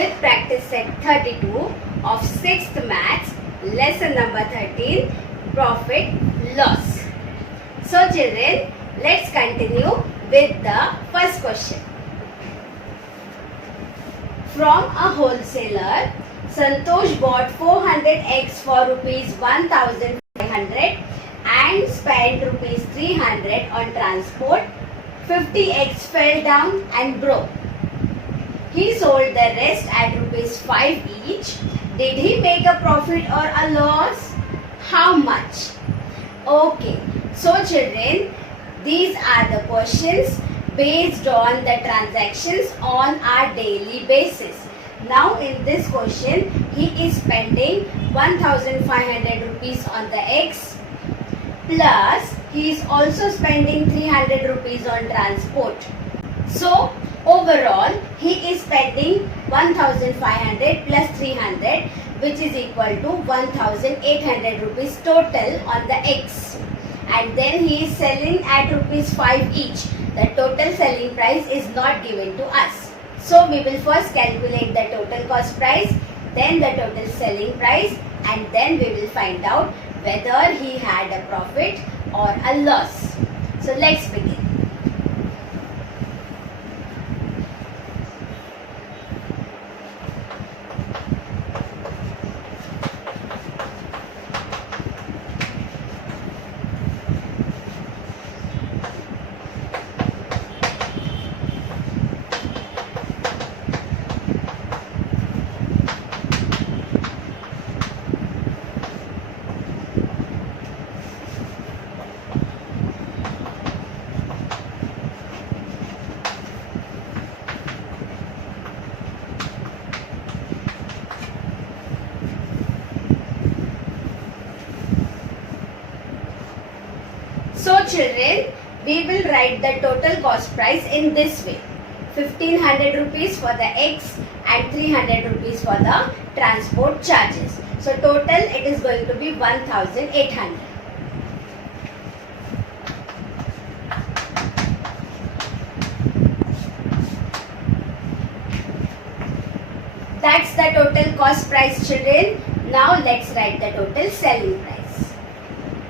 with practice set 32 of 6th maths, lesson number 13, profit loss. So children, let's continue with the first question. From a wholesaler, Santosh bought 400 eggs for rupees 1500 and spent rupees 300 on transport. 50 eggs fell down and broke. He sold the rest at rupees 5 each. Did he make a profit or a loss? How much? Okay, so children, these are the questions based on the transactions on our daily basis. Now in this question, he is spending 1500 rupees on the eggs, plus he is also spending 300 rupees on transport. So overall he is spending 1500 plus 300, which is equal to 1800 rupees total on the eggs, and then he is selling at rupees 5 each. The total selling price is not given to us. So we will first calculate the total cost price, then the total selling price, and then we will find out whether he had a profit or a loss. So let's begin. So children, we will write the total cost price in this way. 1500 rupees for the eggs and 300 rupees for the transport charges. So total it is going to be 1800. That's the total cost price, children. Now let's write the total selling price.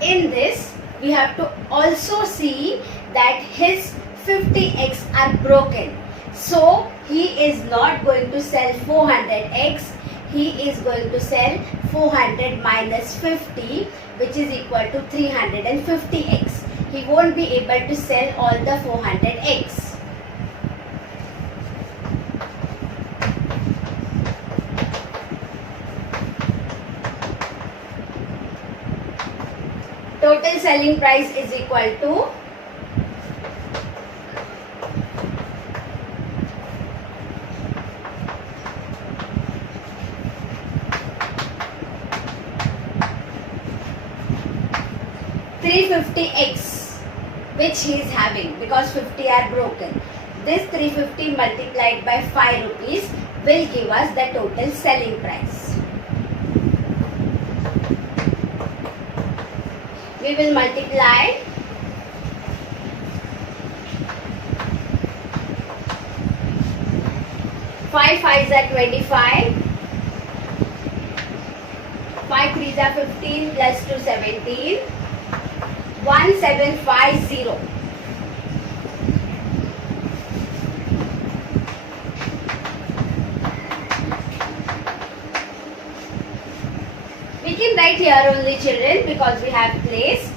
In this, we have to also see that his 50 eggs are broken. So he is not going to sell 400 eggs. He is going to sell 400 minus 50, which is equal to 350 eggs. He won't be able to sell all the 400 eggs. Total selling price is equal to 350 eggs, which he is having because 50 are broken. This 350 multiplied by 5 rupees will give us the total selling price. We will multiply 5 5s are 25, 5 3s are 15 plus 2 17, 1750. We can write here only, children, because we have place.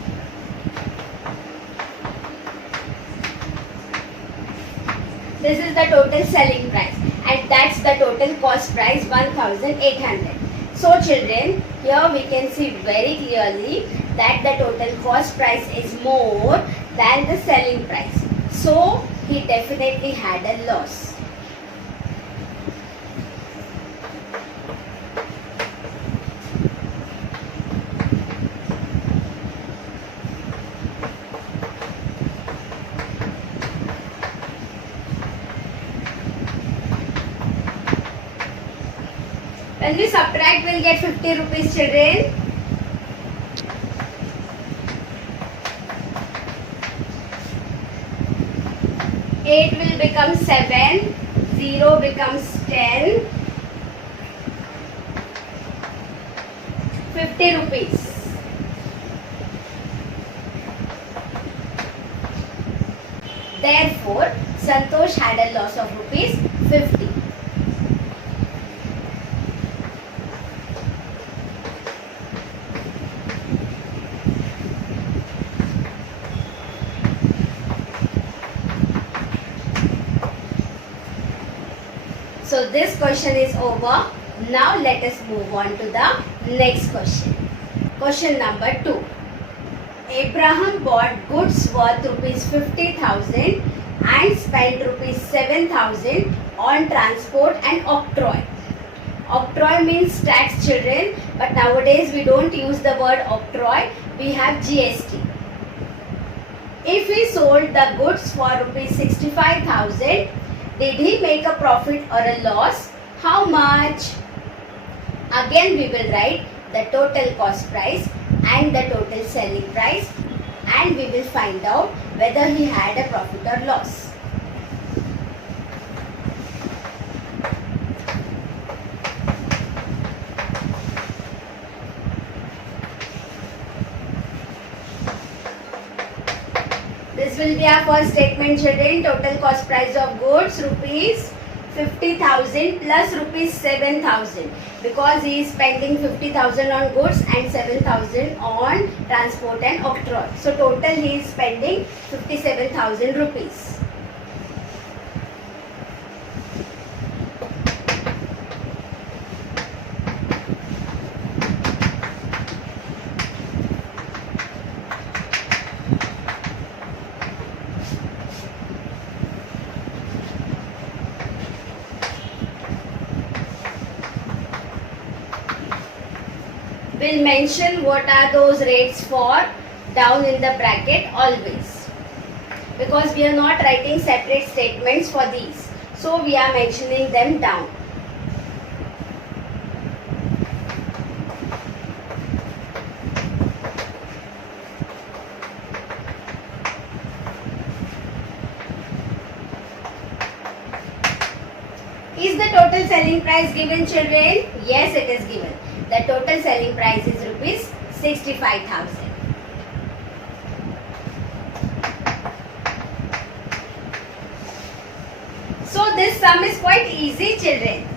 This is the total selling price, and that's the total cost price 1800. So children, here we can see very clearly that the total cost price is more than the selling price. So he definitely had a loss. When we subtract, we'll get 50 rupees, children. 8 will become 7, 0 becomes 10, 50 rupees. Therefore, Santosh had a loss of rupees 50. So this question is over. Now let us move on to the next question. Question number 2. Abraham bought goods worth rupees 50,000 and spent rupees 7,000 on transport and octroi. Octroi means tax, children, but nowadays we don't use the word octroi, we have GST. If he sold the goods for rupees 65,000, did he make a profit or a loss? How much? Again we will write the total cost price and the total selling price, and we will find out whether he had a profit or loss. This will be our first statement, children. Total cost price of goods rupees 50,000 plus rupees 7,000, because he is spending 50,000 on goods and 7,000 on transport and octroi. So total he is spending 57,000 rupees. We'll mention what are those rates for down in the bracket always, because we are not writing separate statements for these, so we are mentioning them down. Is the total selling price given, children? Yes, it is given. The total selling price is rupees 65,000. So this sum is quite easy, children.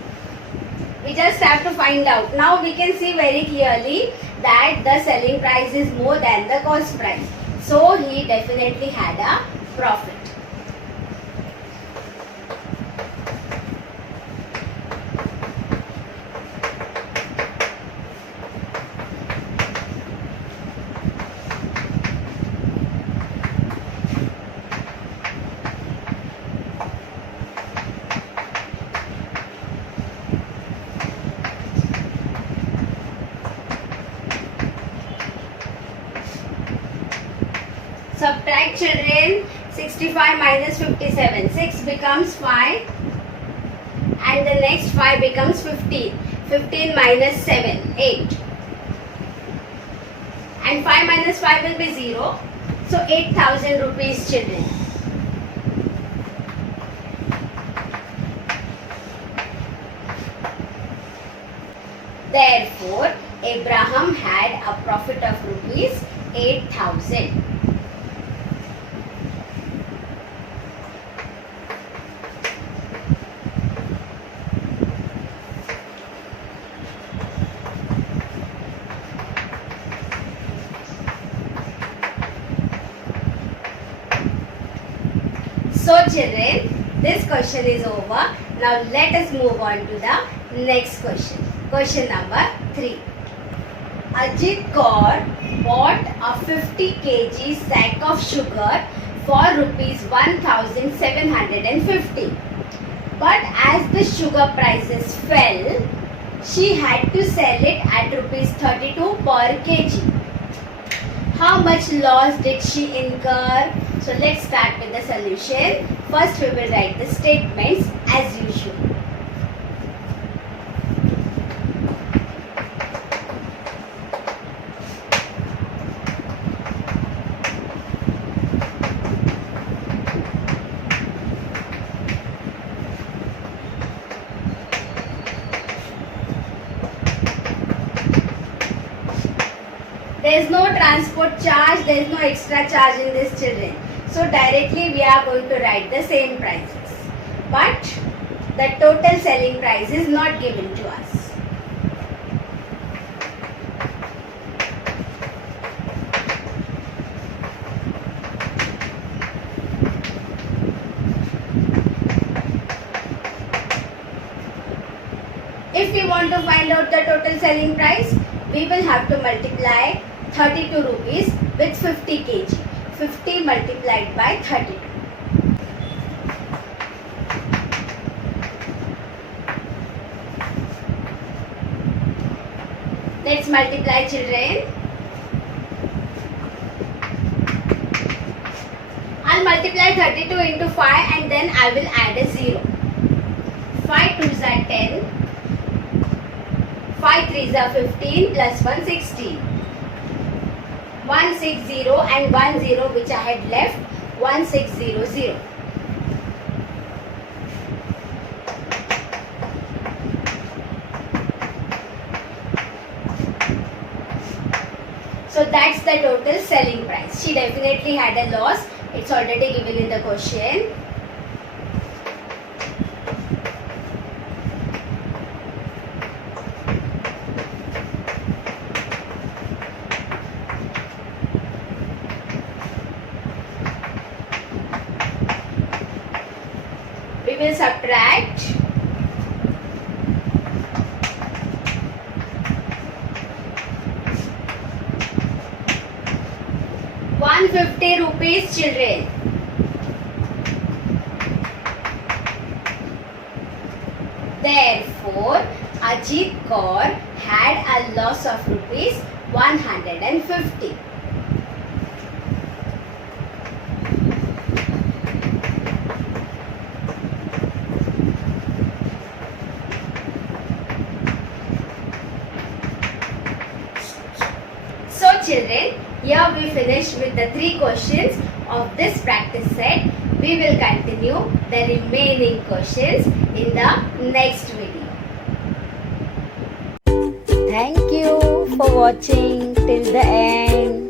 We just have to find out. Now we can see very clearly that the selling price is more than the cost price. So he definitely had a profit. Subtract, children. 65 minus 57. 6 becomes 5. And the next 5 becomes 15. 15 minus 7. 8. And 5 minus 5 will be 0. So 8,000 rupees, children. Therefore, Abraham had a profit of rupees 8,000. So children, this question is over. Now let us move on to the next question. Question number 3. Ajit Kaur bought a 50 kg sack of sugar for rupees 1,750. But as the sugar prices fell, she had to sell it at rupees 32 per kg. How much loss did she incur? So let's start with the solution. First we will write the statements as usual. There is no transport charge, there is no extra charge in this, children. So directly we are going to write the same prices. But the total selling price is not given to us. If we want to find out the total selling price, we will have to multiply 32 rupees with 50 kg. 50 multiplied by 32. Let's multiply, children. I'll multiply 32 into 5 and then I will add a 0. 5 2s are 10. 5 3s are 15 plus 1 16. 160 and 10 which I had left, 1600. So that's the total selling price. She definitely had a loss. It's already given in the question. We will subtract 150 rupees, children. Therefore, Ajit Kaur had a loss of rupees 150. So children, here we finish with the 3 questions of this practice set. We will continue the remaining questions in the next video. Thank you for watching till the end.